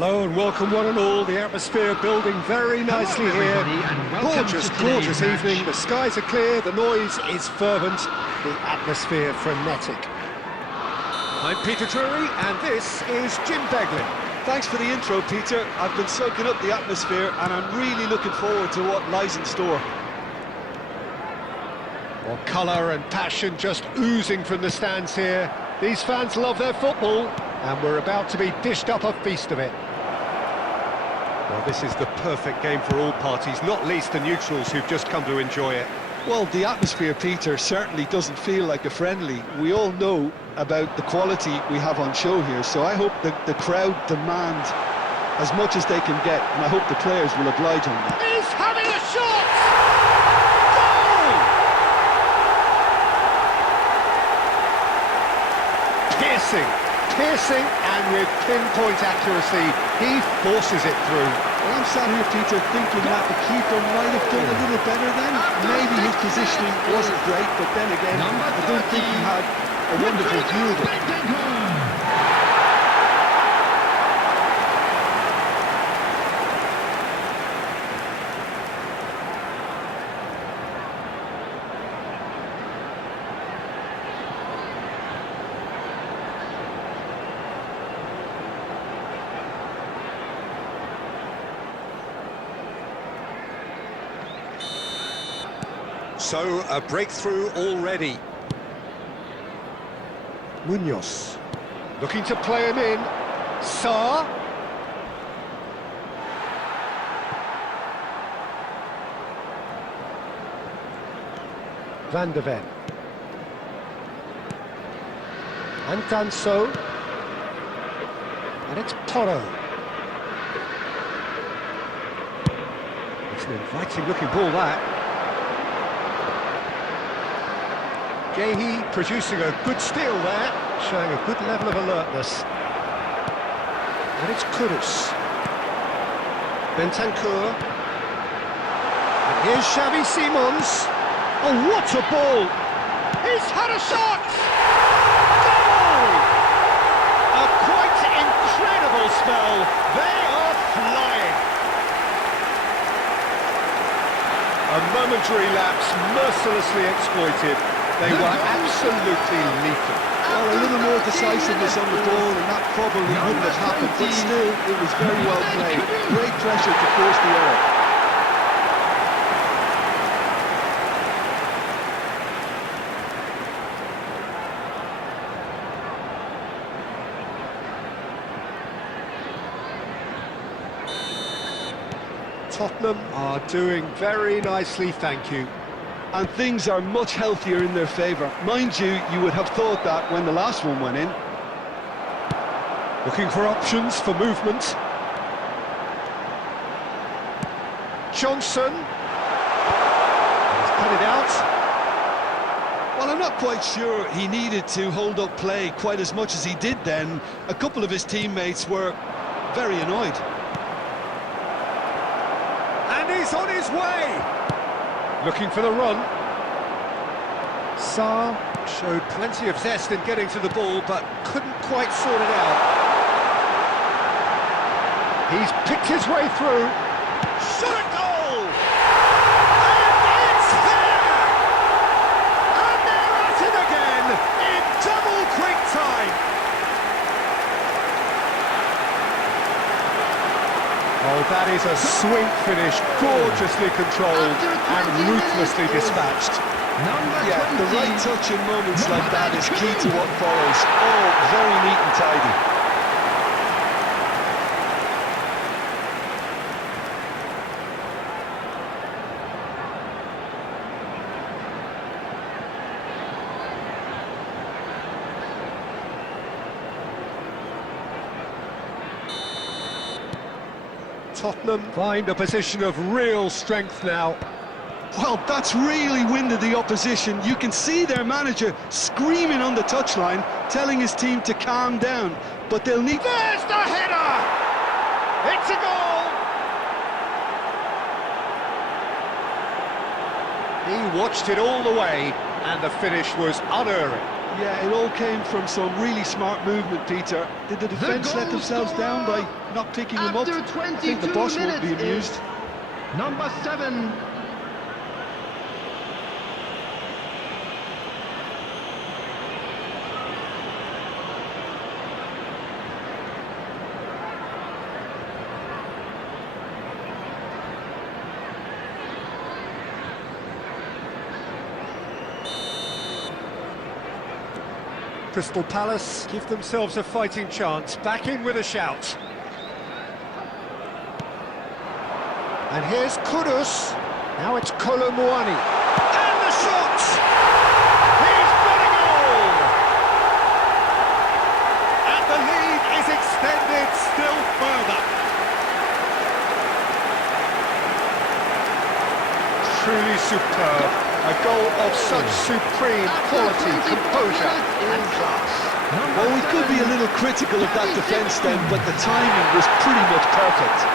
Hello and welcome one and all. The atmosphere building very nicely here. Gorgeous evening. The skies are clear, the noise is fervent, the atmosphere frenetic. I'm Peter Drury and this is Jim Beglin. Thanks for the intro, Peter. I've been soaking up the atmosphere and I'm really looking forward to what lies in store. Well, colour and passion just oozing from the stands here. These fans love their football, and we're about to be dished up a feast of it. Well, this is the perfect game for all parties, not least the neutrals who've just come to enjoy it. Well, the atmosphere, Peter, certainly doesn't feel like a friendly. We all know about the quality we have on show here, so I hope that the crowd demand as much as they can get, and I hope the players will oblige on that. He's having a shot! Piercing, and with pinpoint accuracy, he forces it through. Well, I'm sat here, Peter, thinking that the keeper might have done a little better then. Maybe his positioning wasn't great, but then again, I don't think he had a wonderful view of it. So, a breakthrough already. Munoz, looking to play him in. Sarr. Van de Ven. And Danso. And it's Porro. It's an inviting looking ball, that. Gehi producing a good steal there, showing a good level of alertness. And it's Kudus. Bentancur. And here's Xavi Simons. Oh, what a ball! He's had a shot! Goal! A quite incredible spell. They are flying. A momentary lapse, mercilessly exploited. They were absolutely lethal. Well, a little more decisiveness on the ball and that probably wouldn't have happened, but still, it was very well played. Great pressure to force the error. Tottenham are doing very nicely, thank you. And things are much healthier in their favour. Mind you, you would have thought that when the last one went in. Looking for options for movement. Johnson. He's cut it out. Well, I'm not quite sure he needed to hold up play quite as much as he did then. A couple of his teammates were very annoyed. And he's on his way. Looking for the run. Sarr showed plenty of zest in getting to the ball, but couldn't quite sort it out. He's picked his way through. Shot a goal! And it's there! And they're at it again in double quick time. Oh, that is a sweet finish, gorgeously controlled and ruthlessly dispatched. Yeah, the right touch in moments like that is key to what follows. Oh, very neat and tidy. Tottenham find a position of real strength now. Well, that's really winded the opposition. You can see their manager screaming on the touchline, telling his team to calm down. But they'll need... There's the header! It's a goal! He watched it all the way, and the finish was unerring. Yeah, it all came from some really smart movement, Peter. Did the defence let themselves down by not picking him up? I think the boss won't be amused. Number 7. Crystal Palace give themselves a fighting chance, back in with a shout. And here's Kudus, now it's Kolomuani. And the shot! He's got a goal! And the lead is extended still further. Truly superb. A goal of such supreme quality, composure and class. Well, we could be a little critical of that defence then, but the timing was pretty much perfect.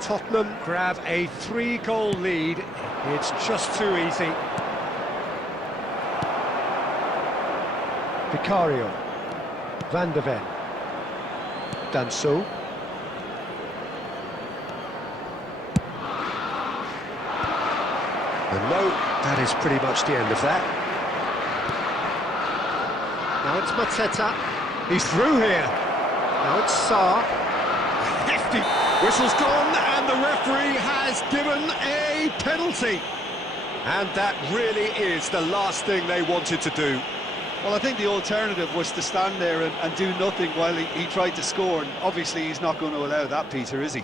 Tottenham grab a 3-goal lead. It's just too easy. Vicario. Van de Ven. Danso. And no, that is pretty much the end of that. Now it's Mateta. He's through here. Now it's Sarr. Hefty. Whistle's gone, and the referee has given a penalty. And that really is the last thing they wanted to do. Well, I think the alternative was to stand there and do nothing while he tried to score. And obviously, he's not going to allow that, Peter, is he?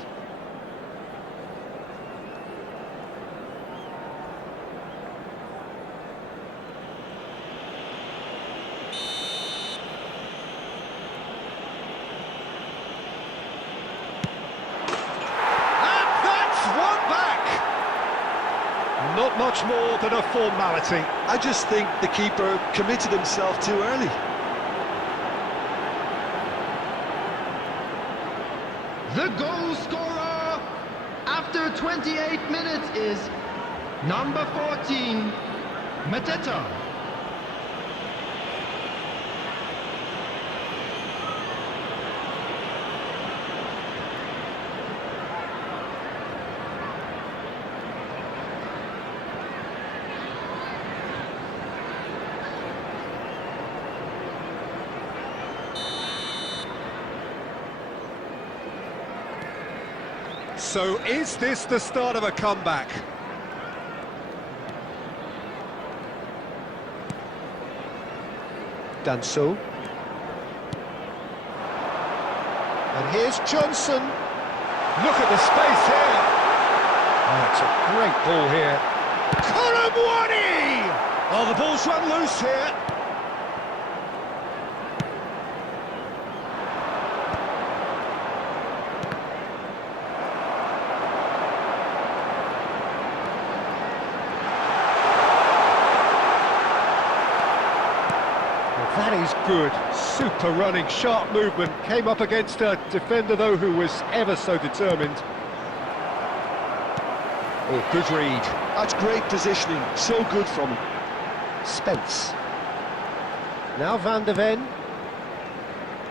Not much more than a formality. I just think the keeper committed himself too early. The goal scorer after 28 minutes is number 14, Mateta. So is this the start of a comeback? Danso. And here's Johnson. Look at the space here. Oh, it's a great ball here. Kolomuani! Oh, the ball's run loose here. That is good, super running, sharp movement, came up against a defender though who was ever so determined. Oh, good read. That's great positioning, so good from him. Spence. Now Van de Ven.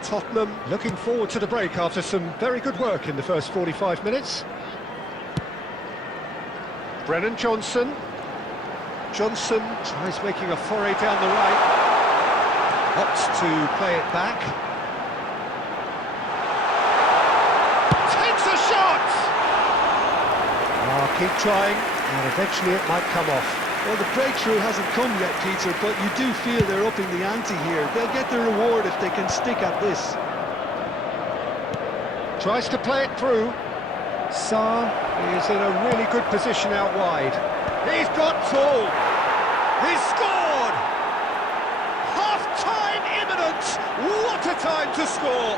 Tottenham looking forward to the break after some very good work in the first 45 minutes. Brennan Johnson. Johnson tries making a foray down the right. Opts to play it back. Takes a shot! Oh, keep trying, and eventually it might come off. Well, the breakthrough hasn't come yet, Peter, but you do feel they're upping the ante here. They'll get the reward if they can stick at this. Tries to play it through. Sarr is in a really good position out wide. He's got full. He's scored! Half-time imminent! What a time to score!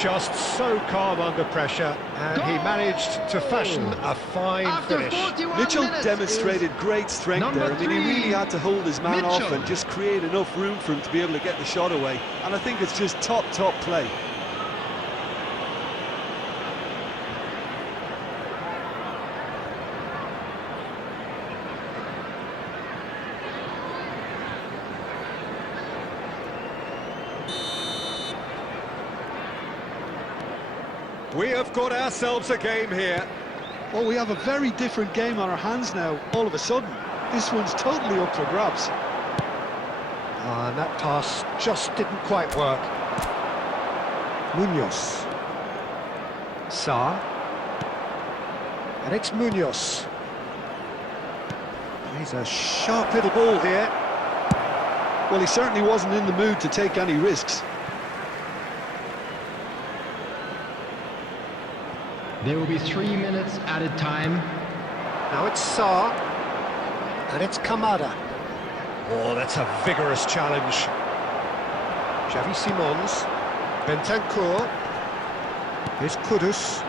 Just so calm under pressure, and he managed to fashion a fine After finish. 41 Mitchell minutes demonstrated is great strength number there. I mean, he 3, really had to hold his man off Mitchell. and just create enough room for him to be able to get the shot away. And I think it's just top play. We have got ourselves a game here. Well, we have a very different game on our hands now, all of a sudden. This one's totally up for grabs. And that pass just didn't quite work. Munoz. Sarr. And it's Munoz. He's a sharp little ball here. Well, he certainly wasn't in the mood to take any risks. There will be 3 minutes added time. Now it's Sarr. And it's Kamada. Oh, that's a vigorous challenge. Xavi Simons. Bentancur. Here's Kudus.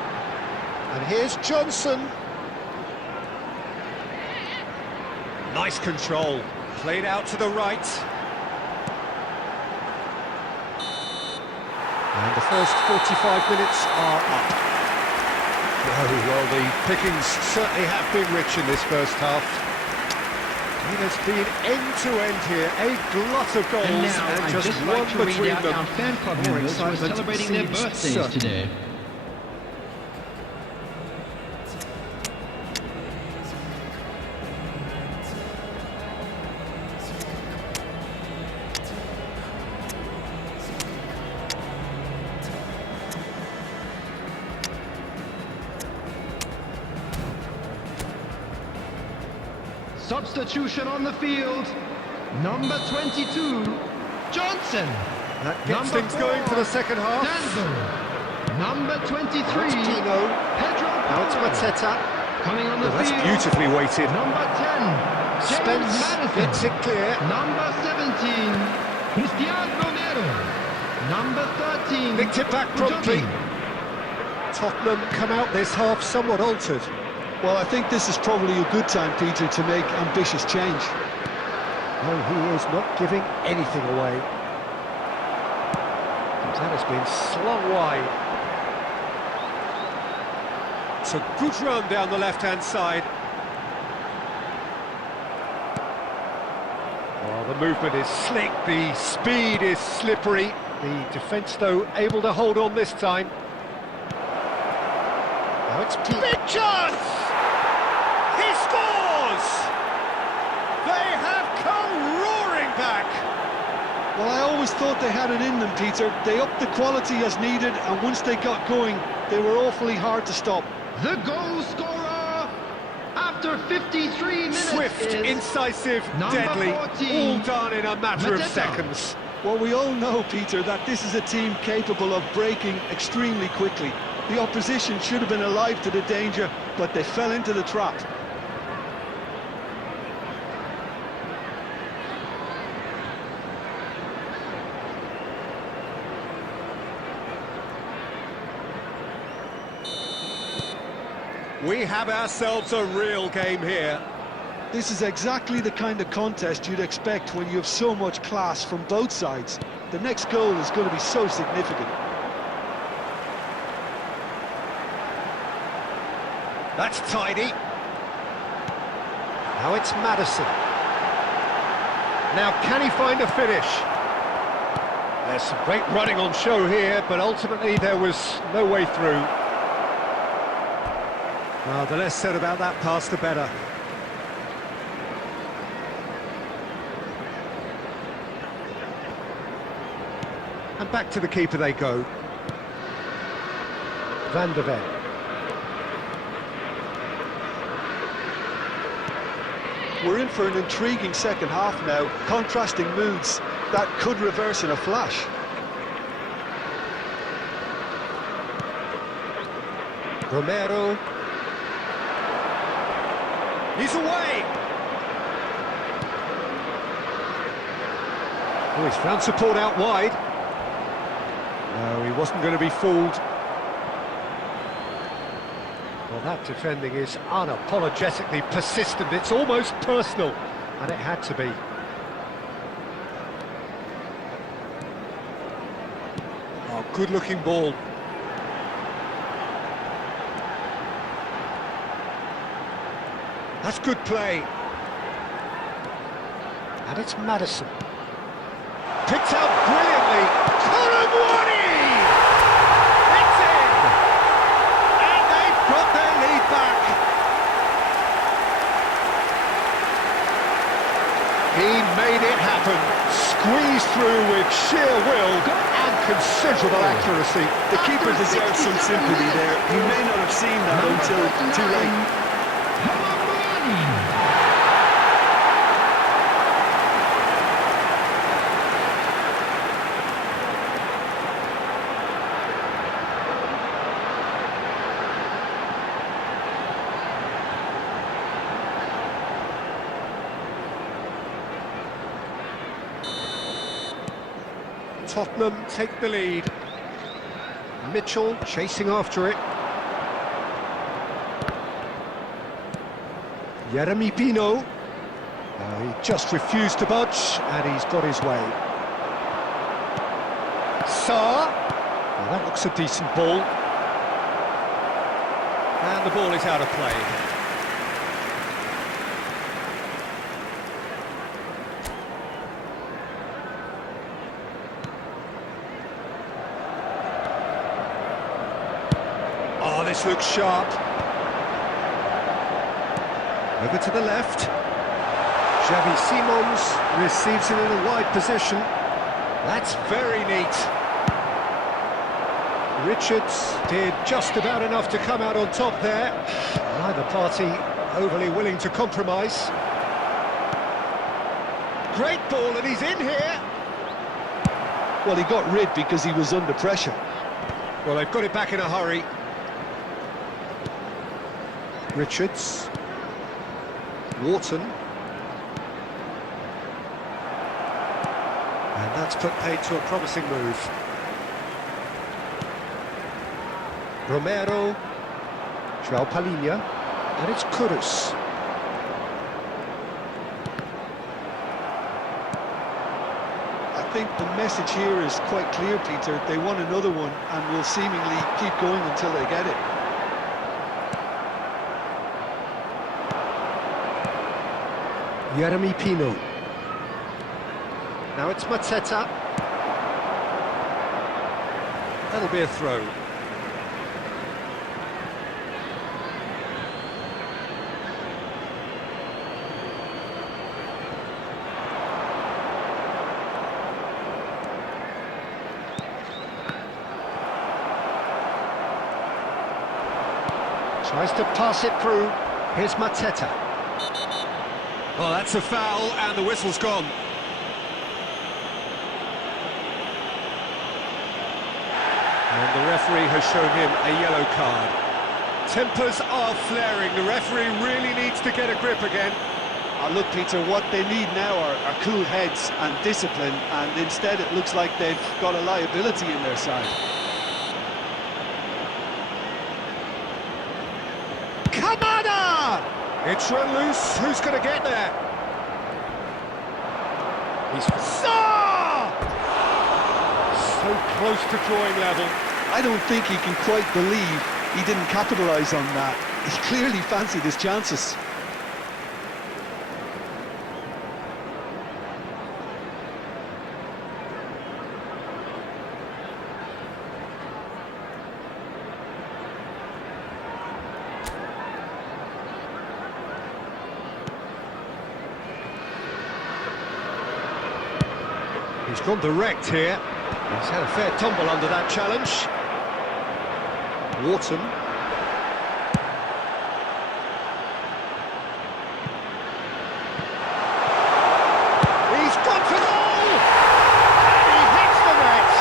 And here's Johnson. Nice control. Played out to the right. And the first 45 minutes are up. Oh, well, the pickings certainly have been rich in this first half. It has been end-to-end here, a glut of goals And now, and I'd just just one like to read between out them. our fan club More members who are excitement celebrating their seems birthdays certain. today. Substitution on the field. Number 22, Johnson. That gets Number things 4, going for the second half. Danzo. Number 23, Now it's Pino. Pedro Now it's Porro. Mateta. Coming on the Oh, that's field. beautifully weighted. Number 10, James Spence Madison. gets it clear. Number 17, Cristian Romero. Number 13, Nicked it back promptly. Udogi. Tottenham come out this half somewhat altered. Well, I think this is probably a good time, Peter, to make ambitious change. No, he is not giving anything away. That has been slung wide. It's a good run down the left-hand side. Oh, the movement is slick, the speed is slippery. The defence, though, able to hold on this time. Now it's big chance! He scores! They have come roaring back! Well, I always thought they had it in them, Peter. They upped the quality as needed, and once they got going, they were awfully hard to stop. The goal scorer after 53 minutes Swift, is incisive, number deadly, 14, all done in a matter of Mateta. seconds. Well, we all know, Peter, that this is a team capable of breaking extremely quickly. The opposition should have been alive to the danger, but they fell into the trap. We have ourselves a real game here. This is exactly the kind of contest you'd expect when you have so much class from both sides. The next goal is going to be so significant. That's tidy. Now it's Madison. Now can he find a finish? There's some great running on show here, but ultimately there was no way through. Well, the less said about that pass, the better. And back to the keeper they go. Van der Ven. We're in for an intriguing second half now, contrasting moods that could reverse in a flash. Romero. He's away! Oh, he's found support out wide. No, he wasn't going to be fooled. Well, that defending is unapologetically persistent. It's almost personal, and it had to be. Oh, good-looking ball. That's good play. And it's Maddison. Picked out brilliantly. Colomwani! It's in! And they've got their lead back. He made it happen. Squeezed through with sheer will and considerable accuracy. The keeper deserves some sympathy there. He may not have seen that until too late. Tottenham take the lead. Mitchell chasing after it. Jeremy Pino. He just refused to budge, and he's got his way. Sarr. Well, that looks a decent ball. And the ball is out of play. Oh, this looks sharp. Over to the left. Xavi Simons receives it in a wide position. That's very neat. Richards did just about enough to come out on top there. Neither party overly willing to compromise. Great ball, and he's in here. Well, he got rid because he was under pressure. Well, they've got it back in a hurry. Richards. Wharton. And that's put paid to a promising move. Romero. João Palhinha. And it's Kudus. I think the message here is quite clear, Peter. They want another one and will seemingly keep going until they get it. Jeremy Pino. Now it's Mateta. That'll be a throw. Tries to pass it through. Here's Mateta. Well, that's a foul, and the whistle's gone. And the referee has shown him a yellow card. Tempers are flaring. The referee really needs to get a grip again. Look, Peter, what they need now are cool heads and discipline, and instead it looks like they've got a liability in their side. Kamada! It's run loose. Who's going to get there? He's Sarr! So close to drawing level. I don't think he can quite believe he didn't capitalise on that. He clearly fancied his chances. He's gone direct here. He's had a fair tumble under that challenge. Wharton. He's gone for goal! And he hits the net!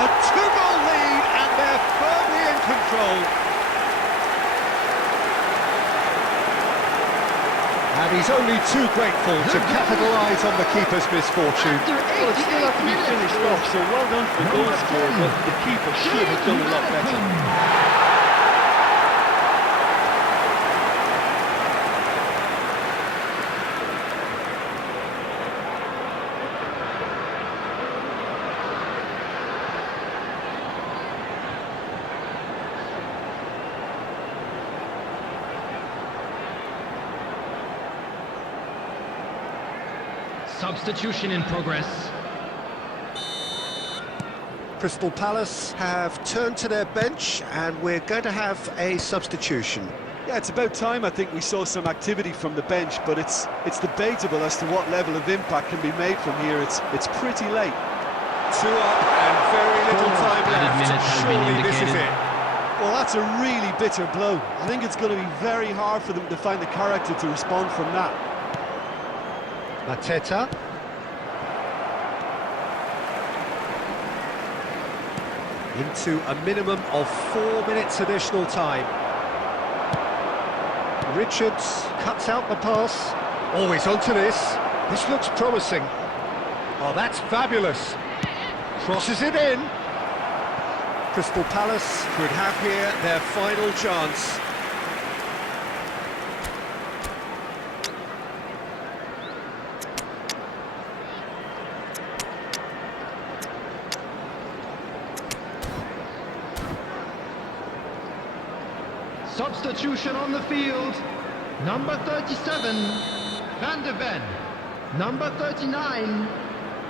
A two-goal lead, and they're firmly in control. And He's only too grateful to capitalise on the keeper's misfortune. Well, it still had to be finished off, so well done for the goal scorer, but the keeper should have done a lot better. Substitution in progress. Crystal Palace have turned to their bench and we're going to have a substitution. Yeah, it's about time I think we saw some activity from the bench, but it's debatable as to what level of impact can be made from here. It's pretty late. 2 up and very little time Added minutes left. has been Surely this is indicated. it. Well, that's a really bitter blow. I think it's going to be very hard for them to find the character to respond from that. Mateta. Into a minimum of 4 minutes additional time. Richards cuts out the pass. Always onto this. This looks promising. Oh, that's fabulous. Crosses it in. Crystal Palace could have here their final chance. Substitution on the field. Number 37, Van der Ven. Number 39,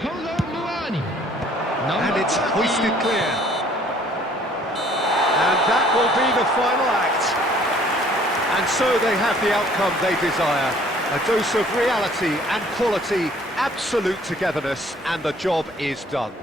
Kolo Muani. And it's hoisted clear. And that will be the final act. And so they have the outcome they desire. A dose of reality and quality, absolute togetherness, and the job is done.